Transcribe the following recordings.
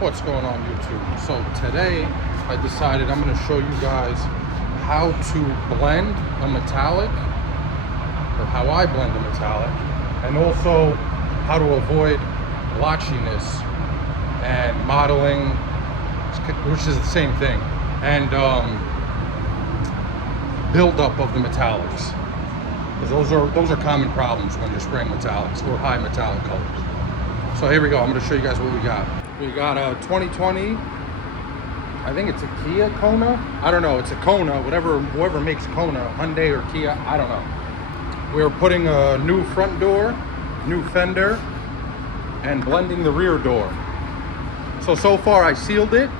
What's going on YouTube? So today I decided I'm going to show you guys how to blend a metallic, or how I blend a metallic, and also how to avoid blotchiness and modeling, which is the same thing, and buildup of the metallics. Because those are common problems when you're spraying metallics or high metallic colors. So here we go. I'm going to show you guys what we got. We got a 2020, I think it's a Kia Kona. I don't know, it's a Kona, whoever makes Kona, Hyundai or Kia, I don't know. We're putting a new front door, new fender, and blending the rear door. So far I sealed it.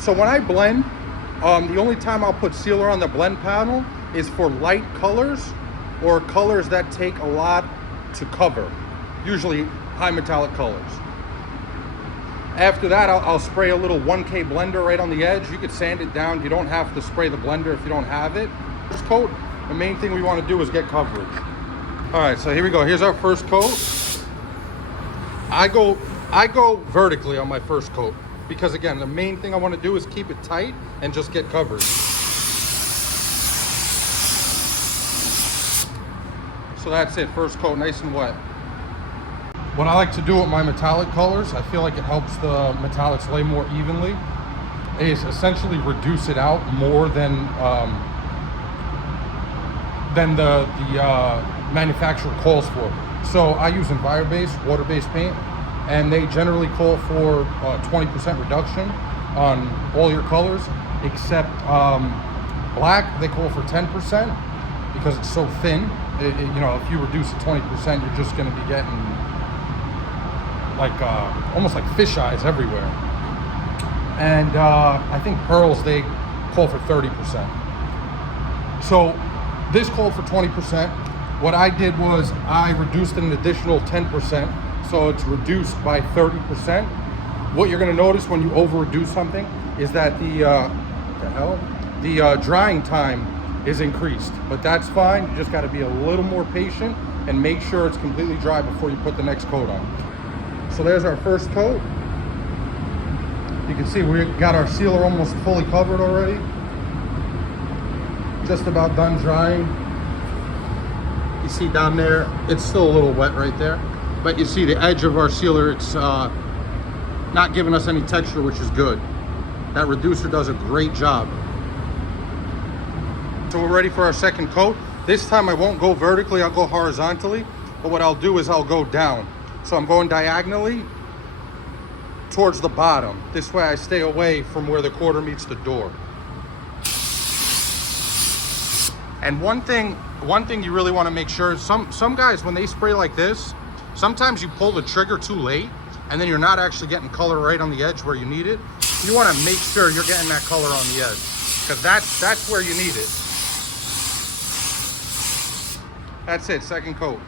So when I blend, the only time I'll put sealer on the blend panel is for light colors or colors that take a lot to cover, usually high metallic colors. After that, I'll spray a little 1K blender right on the edge. You could sand it down. You don't have to spray the blender if you don't have it. First coat, the main thing we want to do is get coverage. All right, so here we go. Here's our first coat. I go vertically on my first coat because, again, the main thing I want to do is keep it tight and just get coverage. So that's it, first coat, nice and wet. What I like to do with my metallic colors, I feel like it helps the metallics lay more evenly, is essentially reduce it out more than the manufacturer calls for. So I use Enviro-based, water-based paint, and they generally call for 20% reduction on all your colors, except black, they call for 10% because it's so thin. You know, if you reduce it 20%, you're just going to be getting like almost like fish eyes everywhere. And I think pearls, they call for 30%. So this called for 20%. What I did was I reduced an additional 10%, so it's reduced by 30%. What you're going to notice when you over reduce something is that the drying time is increased, but that's fine. You just got to be a little more patient and make sure it's completely dry before you put the next coat on. So there's our first coat. You can see we got our sealer almost fully covered already. Just about done drying. You see down there, it's still a little wet right there, but you see the edge of our sealer, it's not giving us any texture, which is good. That reducer does a great job. So we're ready for our second coat. This time I won't go vertically, I'll go horizontally, but what I'll do is I'll go down. So I'm going diagonally towards the bottom. This way I stay away from where the quarter meets the door. And one thing you really want to make sure, some guys, when they spray like this, sometimes you pull the trigger too late and then you're not actually getting color right on the edge where you need it. You want to make sure you're getting that color on the edge, because that's where you need it. That's it, second coat.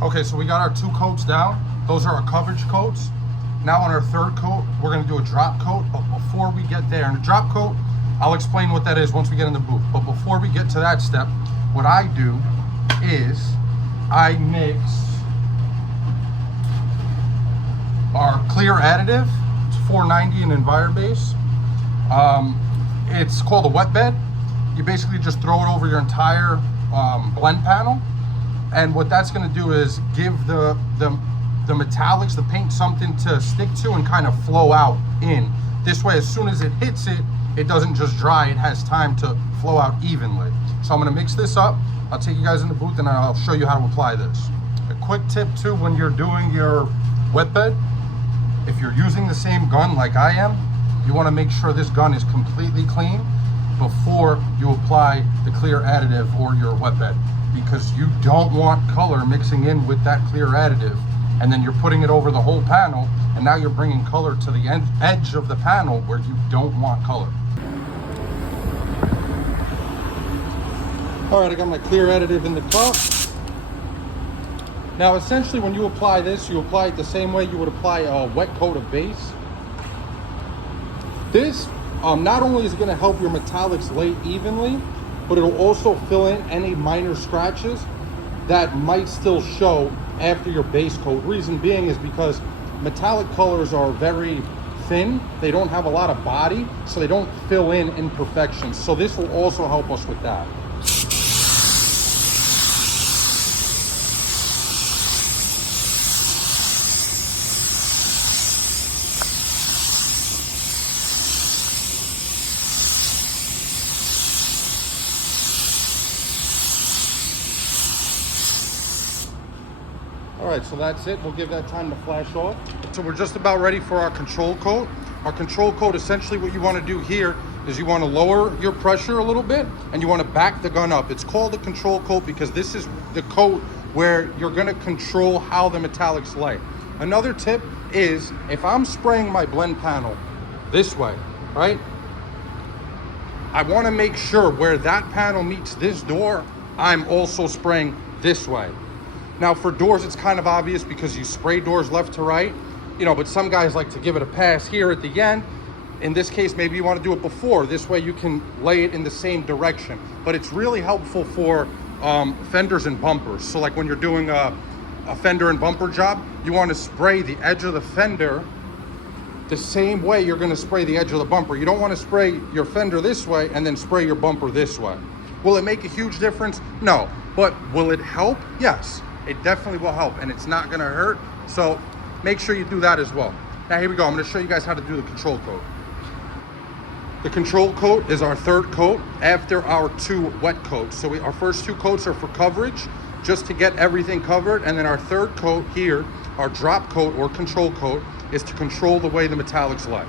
Okay, so we got our two coats down. Those are our coverage coats. Now on our third coat, we're gonna do a drop coat, but before we get there, and a drop coat, I'll explain what that is once we get in the booth. But before we get to that step, what I do is I mix our clear additive. It's 490 in Enviro-base. It's called a wet bed. You basically just throw it over your entire blend panel. And what that's going to do is give the metallics, the paint, something to stick to and kind of flow out in. This way, as soon as it hits it, it doesn't just dry, it has time to flow out evenly. So I'm going to mix this up. I'll take you guys in the booth and I'll show you how to apply this. A quick tip too, when you're doing your wet bed, if you're using the same gun like I am, you want to make sure this gun is completely clean before you apply the clear additive or your wet bed, because you don't want color mixing in with that clear additive, and then you're putting it over the whole panel, and now you're bringing color to the edge of the panel where you don't want color. All right, I got my clear additive in the cup. Now essentially when you apply this, you apply it the same way you would apply a wet coat of base. This not only is it going to help your metallics lay evenly, but it'll also fill in any minor scratches that might still show after your base coat. Reason being is because metallic colors are very thin. They don't have a lot of body, so they don't fill in imperfections. So this will also help us with that. All right, so that's it. We'll give that time to flash off. So we're just about ready for our control coat. Our control coat, essentially what you want to do here is you want to lower your pressure a little bit and you want to back the gun up. It's called the control coat because this is the coat where you're going to control how the metallics lay. Another tip is if I'm spraying my blend panel this way, right? I want to make sure where that panel meets this door, I'm also spraying this way. Now for doors, it's kind of obvious because you spray doors left to right, you know, but some guys like to give it a pass here at the end. In this case, maybe you want to do it before. This way you can lay it in the same direction. But it's really helpful for fenders and bumpers. So like when you're doing a fender and bumper job, you want to spray the edge of the fender the same way you're going to spray the edge of the bumper. You don't want to spray your fender this way and then spray your bumper this way. Will it make a huge difference? No. But will it help? Yes. It definitely will help, and it's not going to hurt. So make sure you do that as well. Now here we go. I'm going to show you guys how to do the control coat. The control coat is our third coat after our 2 wet coats. So our first 2 coats are for coverage, just to get everything covered. And then our third coat here, our drop coat or control coat, is to control the way the metallics lay.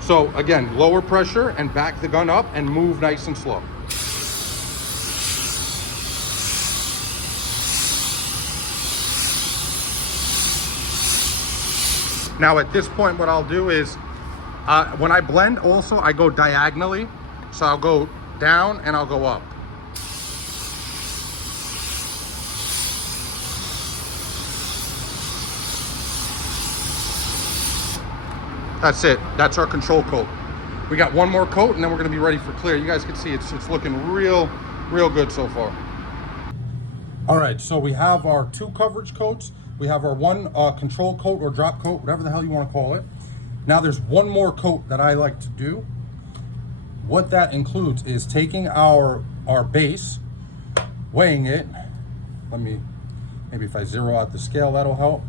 So again, lower pressure and back the gun up and move nice and slow. Now at this point, what I'll do is, when I blend also, I go diagonally. So I'll go down and I'll go up. That's it, that's our control coat. We got one more coat and then we're gonna be ready for clear. You guys can see it's looking real good so far. All right, so we have our 2 coverage coats. We have our 1 control coat or drop coat, whatever the hell you want to call it. Now there's one more coat that I like to do. What that includes is taking our base, weighing it. Maybe if I zero out the scale, that'll help.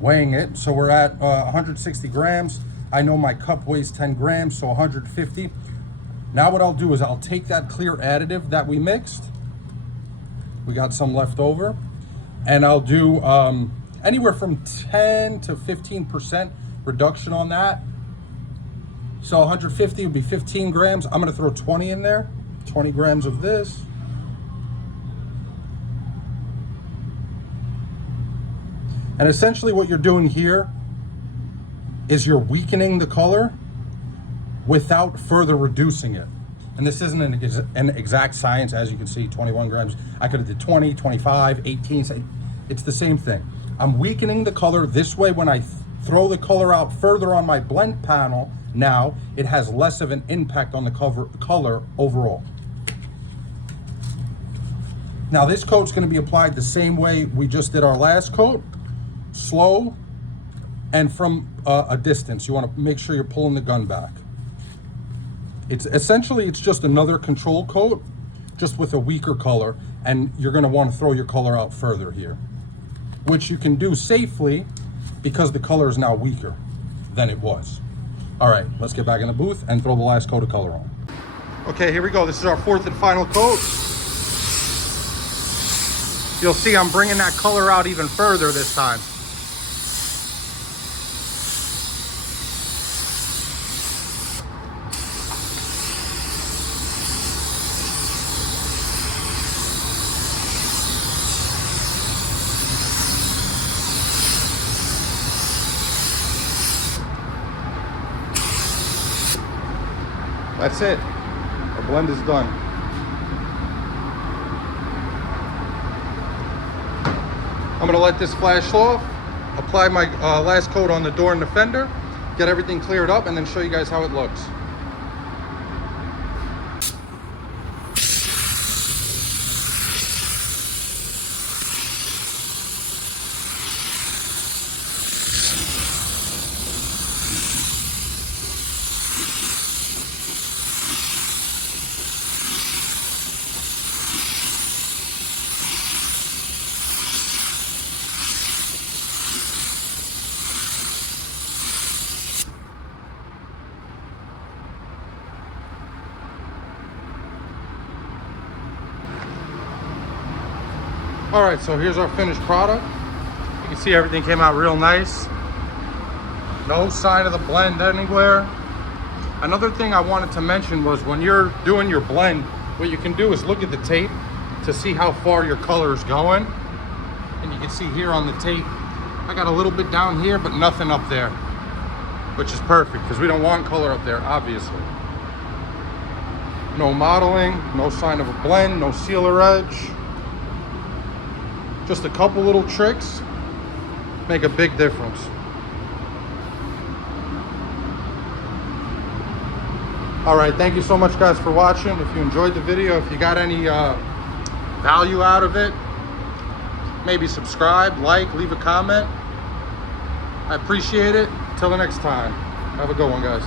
Weighing it, so we're at 160 grams. I know my cup weighs 10 grams, so 150. Now what I'll do is I'll take that clear additive that we mixed. We got some left over. And I'll do anywhere from 10 to 15% reduction on that. So 150 would be 15 grams. I'm gonna throw 20 in there, 20 grams of this. And essentially what you're doing here is you're weakening the color without further reducing it. And this isn't an exact science, as you can see, 21 grams. I could have did 20, 25, 18, it's the same thing. I'm weakening the color this way. When I throw the color out further on my blend panel, now it has less of an impact on the color overall. Now this coat's gonna be applied the same way we just did our last coat, slow and from a distance. You wanna make sure you're pulling the gun back. It's essentially, it's just another control coat, just with a weaker color, and you're gonna wanna throw your color out further here, which you can do safely because the color is now weaker than it was. All right, let's get back in the booth and throw the last coat of color on. Okay, here we go. This is our 4th and final coat. You'll see I'm bringing that color out even further this time. That's it. Our blend is done. I'm gonna let this flash off, apply my last coat on the door and the fender, get everything cleared up, and then show you guys how it looks. All right, so here's our finished product. You can see everything came out real nice. No sign of the blend anywhere. Another thing I wanted to mention was when you're doing your blend, what you can do is look at the tape to see how far your color is going. And you can see here on the tape, I got a little bit down here, but nothing up there, which is perfect because we don't want color up there, obviously. No modeling, no sign of a blend, no sealer edge. Just a couple little tricks make a big difference. All right, thank you so much guys for watching. If you enjoyed the video, if you got any value out of it, maybe subscribe, like, leave a comment. I appreciate it. Till the next time. Have a good one, guys.